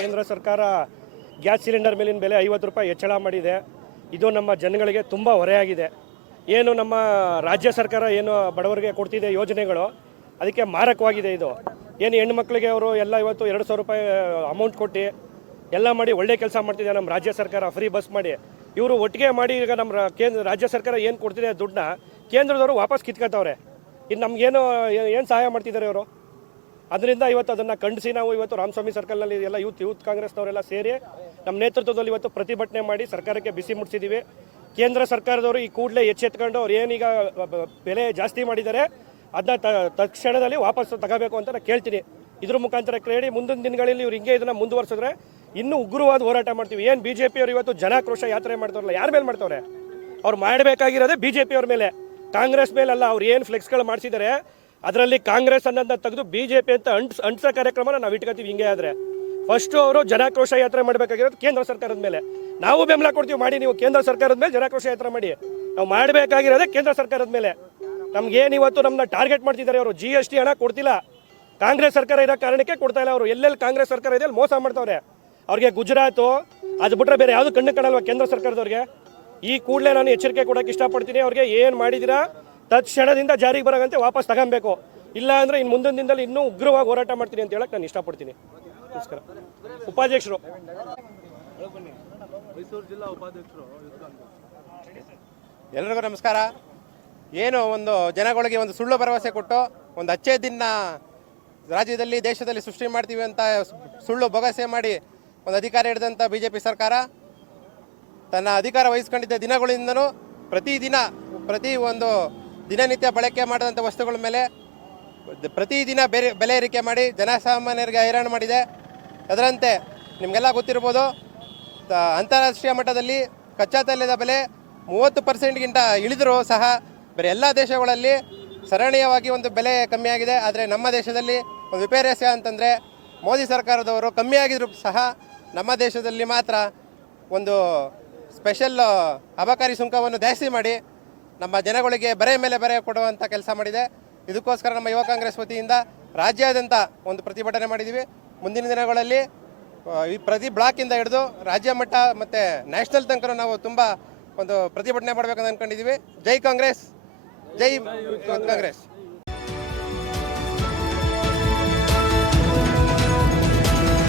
ಕೇಂದ್ರ ಸರ್ಕಾರ gas cylinder ಮೇಲಿನ ಬೆಲೆ 50 ರೂಪಾಯಿ ಹೆಚ್ಚಳ ಮಾಡಿದೆ. ಇದು ನಮ್ಮ ಜನಗಳಿಗೆ ತುಂಬ ಹೊರೆಯಾಗಿದೆ. ಏನು ನಮ್ಮ ರಾಜ್ಯ ಸರ್ಕಾರ ಏನು ಬಡವರಿಗೆ ಕೊಡ್ತಿದೆ ಯೋಜನೆಗಳು, ಅದಕ್ಕೆ ಮಾರಕವಾಗಿದೆ. ಇದು ಏನು ಹೆಣ್ಣು ಮಕ್ಕಳಿಗೆ ಅವರು ಎಲ್ಲ ಇವತ್ತು 2,000 ರೂಪಾಯಿ ಅಮೌಂಟ್ ಕೊಟ್ಟು ಎಲ್ಲ ಮಾಡಿ ಒಳ್ಳೆ ಕೆಲಸ ಮಾಡ್ತಿದೆ ನಮ್ಮ ರಾಜ್ಯ ಸರ್ಕಾರ. ಫ್ರೀ ಬಸ್ ಮಾಡಿ ಇವರು ಒಟ್ಟಿಗೆ ಮಾಡಿ ಈಗ ನಮ್ಮ ರಾಜ್ಯ ಸರ್ಕಾರ ಏನು ಕೊಡ್ತಿದೆ ದುಡ್ಡನ್ನ ಕೇಂದ್ರದವರು ವಾಪಸ್ ಕಿತ್ಕೊಳ್ತವ್ರೆ. ಇನ್ನು ನಮಗೇನು ಏನು ಸಹಾಯ ಮಾಡ್ತಿದ್ದಾರೆ ಇವರು? ಅದರಿಂದ ಇವತ್ತು ಅದನ್ನು ಖಂಡಿಸಿ ನಾವು ಇವತ್ತು ರಾಮಸ್ವಾಮಿ ಸರ್ಕಲ್ನಲ್ಲಿ ಎಲ್ಲ ಯೂತ್ ಕಾಂಗ್ರೆಸ್ನವರೆಲ್ಲ ಸೇರಿ ನಮ್ಮ ನೇತೃತ್ವದಲ್ಲಿ ಇವತ್ತು ಪ್ರತಿಭಟನೆ ಮಾಡಿ ಸರ್ಕಾರಕ್ಕೆ ಬಿಸಿ ಮುಟ್ಟಿಸಿದ್ದೀವಿ. ಕೇಂದ್ರ ಸರ್ಕಾರದವರು ಈ ಕೂಡಲೇ ಎಚ್ಚೆತ್ಕೊಂಡು ಅವ್ರು ಏನೀಗ ಬೆಲೆ ಜಾಸ್ತಿ ಮಾಡಿದ್ದಾರೆ ಅದನ್ನ ತಕ್ಷಣದಲ್ಲಿ ವಾಪಸ್ ತಗೋಬೇಕು ಅಂತ ನಾನು ಕೇಳ್ತೀನಿ. ಇದ್ರ ಮುಖಾಂತರ ಕೇಳಿ ಮುಂದಿನ ದಿನಗಳಲ್ಲಿ ಇವ್ರು ಹಿಂಗೆ ಇದನ್ನು ಮುಂದುವರಿಸಿದ್ರೆ ಇನ್ನೂ ಉಗ್ರವಾದ ಹೋರಾಟ ಮಾಡ್ತೀವಿ. ಏನು BJP ಅವರು ಇವತ್ತು ಜನಾಕ್ರೋಶ ಯಾತ್ರೆ ಮಾಡ್ತಾರಲ್ಲ, ಯಾರ ಮೇಲೆ ಮಾಡ್ತವ್ರೆ? ಅವ್ರು ಮಾಡಬೇಕಾಗಿರೋದೇ BJP ಅವ್ರ ಮೇಲೆ, ಕಾಂಗ್ರೆಸ್ ಮೇಲಲ್ಲ. ಅವ್ರು ಏನು ಫ್ಲೆಕ್ಸ್ಗಳು ಮಾಡಿಸಿದ್ದಾರೆ ಅದರಲ್ಲಿ ಕಾಂಗ್ರೆಸ್ ಅನ್ನೋದನ್ನ ತೆಗೆದು BJP ಅಂತ ಅಂಟಿಸೋ ಕಾರ್ಯಕ್ರಮನ ನಾವು ಇಟ್ಕೊತೀವಿ. ಹಿಂಗೆ ಆದರೆ ಫಸ್ಟು ಅವರು ಜನಾಕ್ರೋಶ ಯಾತ್ರೆ ಮಾಡಬೇಕಾಗಿರೋದು ಕೇಂದ್ರ ಸರ್ಕಾರದ ಮೇಲೆ. ನಾವು ಬೆಂಬಲ ಕೊಡ್ತೀವಿ, ಮಾಡಿ ನೀವು ಕೇಂದ್ರ ಸರ್ಕಾರದ ಮೇಲೆ ಜನಾಕ್ರೋಶ ಯಾತ್ರೆ ಮಾಡಿ. ನಾವು ಮಾಡಬೇಕಾಗಿರೋದೇ ಕೇಂದ್ರ ಸರ್ಕಾರದ ಮೇಲೆ. ನಮ್ಗೇನು ಇವತ್ತು ನಮ್ಮನ್ನ ಟಾರ್ಗೆಟ್ ಮಾಡ್ತಿದ್ದಾರೆ ಅವರು. GST ಹಣ ಕೊಡ್ತಿಲ್ಲ, ಕಾಂಗ್ರೆಸ್ ಸರ್ಕಾರ ಇರೋ ಕಾರಣಕ್ಕೆ ಕೊಡ್ತಾ ಇಲ್ಲ. ಅವರು ಎಲ್ಲೆಲ್ಲಿ ಕಾಂಗ್ರೆಸ್ ಸರ್ಕಾರ ಇದೆ ಅಲ್ಲಿ ಮೋಸ ಮಾಡ್ತಾವ್ರೆ. ಅವ್ರಿಗೆ ಗುಜರಾತು ಅದು ಬಿಟ್ಟರೆ ಬೇರೆ ಯಾವುದು ಕಣ್ಣು ಕಾಣಲ್ವ ಕೇಂದ್ರ ಸರ್ಕಾರದವ್ರಿಗೆ? ಈ ಕೂಡಲೇ ನಾನು ಎಚ್ಚರಿಕೆ ಕೊಡೋಕೆ ಇಷ್ಟಪಡ್ತೀನಿ. ಅವ್ರಿಗೆ ಏನು ಮಾಡಿದಿರಾ ತಕ್ಷಣದಿಂದ ಜಾರಿಗೆ ಬರೋಂತೆ ವಾಪಸ್ ತಗೊಬೇಕು. ಇಲ್ಲ ಅಂದರೆ ಇನ್ನು ಮುಂದಿನ ದಿನದಲ್ಲಿ ಇನ್ನೂ ಉಗ್ರವಾಗಿ ಹೋರಾಟ ಮಾಡ್ತೀನಿ ಅಂತ ಹೇಳಕ್ಕೆ ನಾನು ಇಷ್ಟಪಡ್ತೀನಿ. ನಮಸ್ಕಾರ. ಉಪಾಧ್ಯಕ್ಷರು, ಮೈಸೂರು ಜಿಲ್ಲಾ ಉಪಾಧ್ಯಕ್ಷರು, ಎಲ್ಲರಿಗೂ ನಮಸ್ಕಾರ. ಏನು ಒಂದು ಜನಗಳಿಗೆ ಒಂದು ಸುಳ್ಳು ಭರವಸೆ ಕೊಟ್ಟು ಒಂದು ಅಚ್ಚೇ ದಿನ ರಾಜ್ಯದಲ್ಲಿ ದೇಶದಲ್ಲಿ ಸೃಷ್ಟಿ ಮಾಡ್ತೀವಿ ಅಂತ ಸುಳ್ಳು ಭರವಸೆ ಮಾಡಿ ಒಂದು ಅಧಿಕಾರ ಹಿಡಿದಂಥ BJP ಸರ್ಕಾರ ತನ್ನ ಅಧಿಕಾರ ವಹಿಸ್ಕೊಂಡಿದ್ದ ದಿನಗಳಿಂದನೂ ಪ್ರತಿದಿನ ಒಂದು ದಿನನಿತ್ಯ ಬಳಕೆ ಮಾಡಿದಂಥ ವಸ್ತುಗಳ ಮೇಲೆ ಪ್ರತಿದಿನ ಬೆಲೆ ಏರಿಕೆ ಮಾಡಿ ಜನಸಾಮಾನ್ಯರಿಗೆ ಹೈರಾಣ ಮಾಡಿದೆ. ಅದರಂತೆ ನಿಮಗೆಲ್ಲ ಗೊತ್ತಿರ್ಬೋದು, ಅಂತಾರಾಷ್ಟ್ರೀಯ ಮಟ್ಟದಲ್ಲಿ ಕಚ್ಚಾ ತೈಲದ ಬೆಲೆ 30%ಗಿಂತ ಇಳಿದರೂ ಸಹ ಬೇರೆ ಎಲ್ಲ ದೇಶಗಳಲ್ಲಿ ಸರಣೀಯವಾಗಿ ಒಂದು ಬೆಲೆ ಕಮ್ಮಿಯಾಗಿದೆ. ಆದರೆ ನಮ್ಮ ದೇಶದಲ್ಲಿ ಒಂದು ವಿಪರ್ಯಾಸ ಅಂತಂದರೆ ಮೋದಿ ಸರ್ಕಾರದವರು ಕಮ್ಮಿಯಾಗಿದ್ರೂ ಸಹ ನಮ್ಮ ದೇಶದಲ್ಲಿ ಮಾತ್ರ ಒಂದು ಸ್ಪೆಷಲ್ ಅಬಕಾರಿ ಸುಂಕವನ್ನು ಜಾಸ್ತಿ ಮಾಡಿ ನಮ್ಮ ಜನಗಳಿಗೆ ಬರೆ ಮೇಲೆ ಬರೆ ಕೊಡುವಂಥ ಕೆಲಸ ಮಾಡಿದೆ. ಇದಕ್ಕೋಸ್ಕರ ನಮ್ಮ ಯುವ ಕಾಂಗ್ರೆಸ್ ವತಿಯಿಂದ ರಾಜ್ಯಾದ್ಯಂತ ಒಂದು ಪ್ರತಿಭಟನೆ ಮಾಡಿದ್ದೀವಿ. ಮುಂದಿನ ದಿನಗಳಲ್ಲಿ ಈ ಪ್ರತಿ ಬ್ಲಾಕಿಂದ ಹಿಡಿದು ರಾಜ್ಯ ಮಟ್ಟ ಮತ್ತು ನ್ಯಾಷನಲ್ ತನಕ ನಾವು ತುಂಬ ಒಂದು ಪ್ರತಿಭಟನೆ ಮಾಡಬೇಕಂತ ಅಂದ್ಕೊಂಡಿದ್ದೀವಿ. ಜೈ ಕಾಂಗ್ರೆಸ್, ಜೈ ಕಾಂಗ್ರೆಸ್.